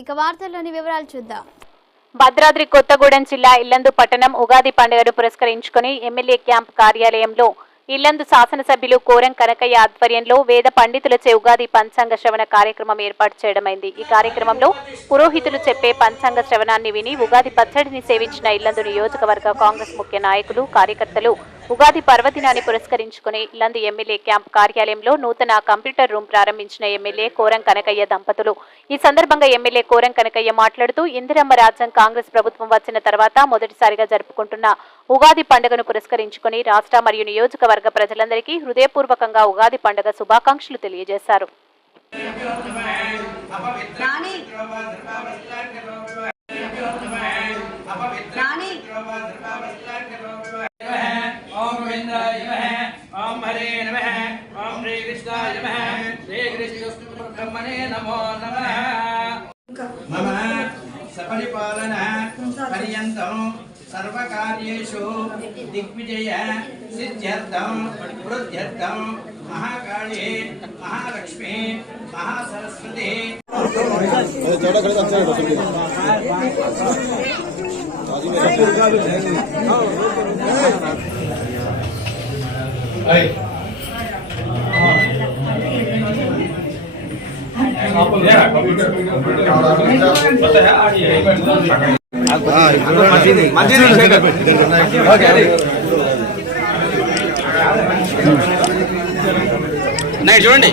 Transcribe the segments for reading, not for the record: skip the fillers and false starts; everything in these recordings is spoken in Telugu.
ఇక వార్తల్లోని వివరాలు చూద్దాం. భద్రాద్రి కొత్తగూడెం జిల్లా ఇల్లందు పట్టణం ఉగాది పండుగను పురస్కరించుకుని ఎమ్మెల్యే క్యాంప్ కార్యాలయంలో ఇల్లందు శాసనసభ్యులు కోరం కనకయ్య ఆధ్వర్యంలో వేద పండితులచే ఉగాది పంచాంగ శ్రవణ కార్యక్రమం ఏర్పాటు చేయడమైంది. ఈ కార్యక్రమంలో పురోహితులు చెప్పే పంచాంగ శ్రవణాన్ని విని ఉగాది పచ్చడిని సేవించిన ఇల్లందు నియోజకవర్గ కాంగ్రెస్ ముఖ్య నాయకులు కార్యకర్తలు ఉగాది పర్వదినాన్ని పురస్కరించుకుని ఇల్లందు ఎమ్మెల్యే క్యాంప్ కార్యాలయంలో నూతన కంప్యూటర్ రూమ్ ప్రారంభించిన ఎమ్మెల్యే కోరం కనకయ్య దంపతులు. ఈ సందర్భంగా ఎమ్మెల్యే కోరం కనకయ్య మాట్లాడుతూ ఇందిరమ్మ రాజ్యం కాంగ్రెస్ ప్రభుత్వం వచ్చిన తర్వాత మొదటిసారిగా జరుపుకుంటున్న ఉగాది పండుగను పురస్కరించుకుని రాష్ట్ర మరియు నియోజకవర్గ ప్రజలందరికీ హృదయపూర్వకంగా ఉగాది పండుగ శుభాకాంక్షలు తెలియజేశారు. ओम हरे नमः ओम श्री कृष्णाय नमः श्री कृष्णब्रह्मणे नमो नमः मम सपरिपालन पर्यन्तं सर्वकार्येषु दिग्विजय सिद्ध्यर्थं वृद्ध्यर्थं महाकाली महालक्ष्मी महासरस्वती చూడండి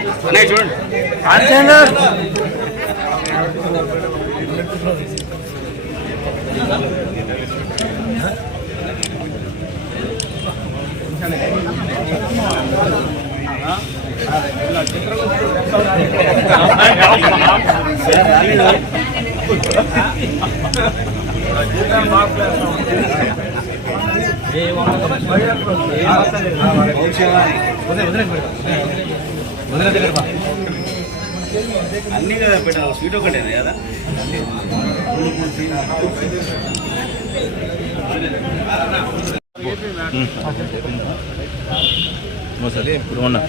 అన్ని కదా పెట్టాలి స్వీట్ ఒకటేనా కదా సరే ఇప్పుడు ఉన్నా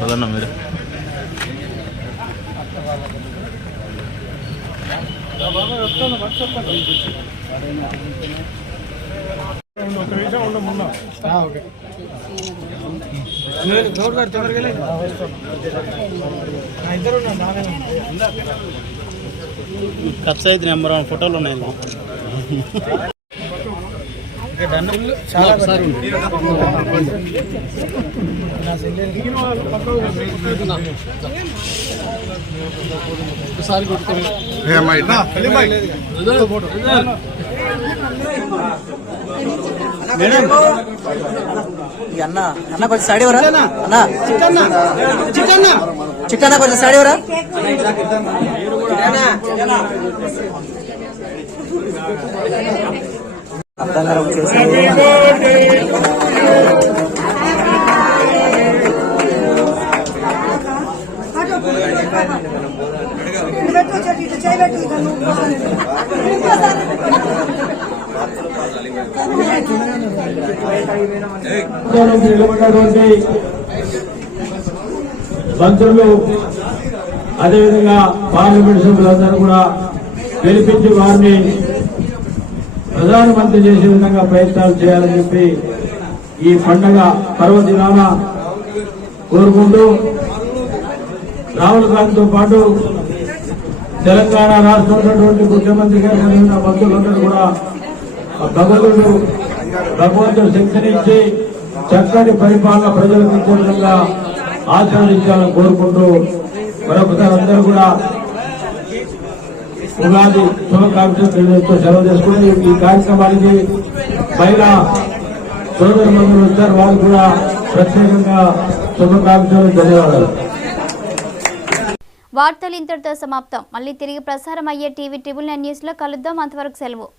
పదన్నా మీరు ఒక విషయం ఉండమున్నా ఖర్చు అయితే నెంబర్ 1 ఫోటోలు ఉన్నాయి. అన్న కొంచెం సాడీ వరా అన్న చిట్టన్న కొంచెం సాడీ వరా అర్థంగా నిలబడినటువంటి మంత్రులు అదేవిధంగా పార్లమెంట్ సభ్యులందరూ కూడా గెలిపించి వారిని ప్రధానమంత్రి చేసే విధంగా ప్రయత్నాలు చేయాలని చెప్పి ఈ పండగ పర్వదినాన కోరుకుంటూ రాహుల్ గాంధీతో పాటు తెలంగాణ రాష్ట్రంలో ఉన్నటువంటి ముఖ్యమంత్రి గారు మంత్రులందరూ కూడా భగవంతుడు శక్తినిచ్చి చక్కటి పరిపాలన ప్రజలకు ఇచ్చే విధంగా ఆచరించాలని కోరుకుంటూ మరొకసారి అందరూ కూడా ఉగాది శుభాకాంక్షలు తెలియజేస్తూ సెలవు చేసుకుని ఈ కార్యక్రమానికి మహిళా సోదరు మంత్రులు వచ్చారు. వారు కూడా ప్రత్యేకంగా శుభాకాంక్షలు ధన్యవాదాలు. వార్తలు ఇంతటితో సమాప్తం. మళ్ళీ తిరిగి ప్రసారం అయ్యే టీవీ 9 న్యూస్ లో కలుద్దాం. అంతవరకు సెలవు.